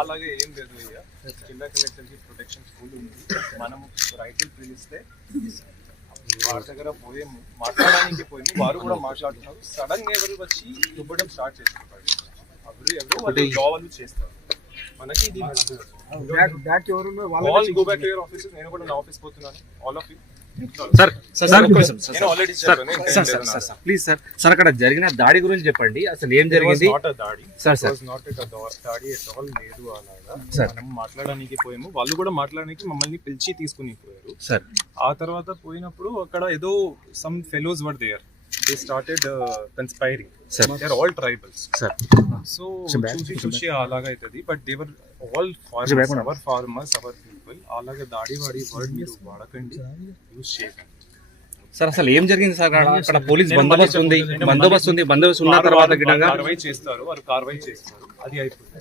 అలాగే ఏం లేదు జిల్లా కలెక్టర్ కి ప్రొటెక్షన్ స్కూల్ ఉంది. మనం రైతులు పిలిస్తే వారి దగ్గర పోయాము, మాట్లాడడానికి పోయాము, వారు కూడా మాట్లాడుతున్నారు. సడన్ గా ఎవరు వచ్చి దుబ్బడం స్టార్ట్ చేస్తారు. ఎవరు వాళ్ళు జాబ్ చేస్తారు. మనకి ఇది go back to your office. నేను కూడా నా ఆఫీస్ పోతున్నాను. All of you please sir అక్కడ జరిగిన దాడి గురించి చెప్పండి. అసలు ఏం జరిగింది? మనం మాట్లాడడానికి పోయాము, వాళ్ళు కూడా మాట్లాడడానికి మమ్మల్ని పిలిచి తీసుకుని పోయారు సార్. ఆ తర్వాత పోయినప్పుడు అక్కడ ఏదో some fellows were there. They started conspiring. Sir, they are all tribals. Sir, so చూసి అలాగా అవుతుంది. But they were all farmers, our farmers, our people. అలాగే దాడి వాడి వర్డ్ మీరు వాడకండి, యూజ్ చేయకండి. సార్ అసలు ఏం జరిగింది సార్? అక్కడ పోలీస్ బందోబస్తు ఉంది. బందోబస్తు ఉన్న తర్వాత కార్వాయి చేస్తారు, వారు కార్వాయి చేస్తారు. అది అయిపోతుంది.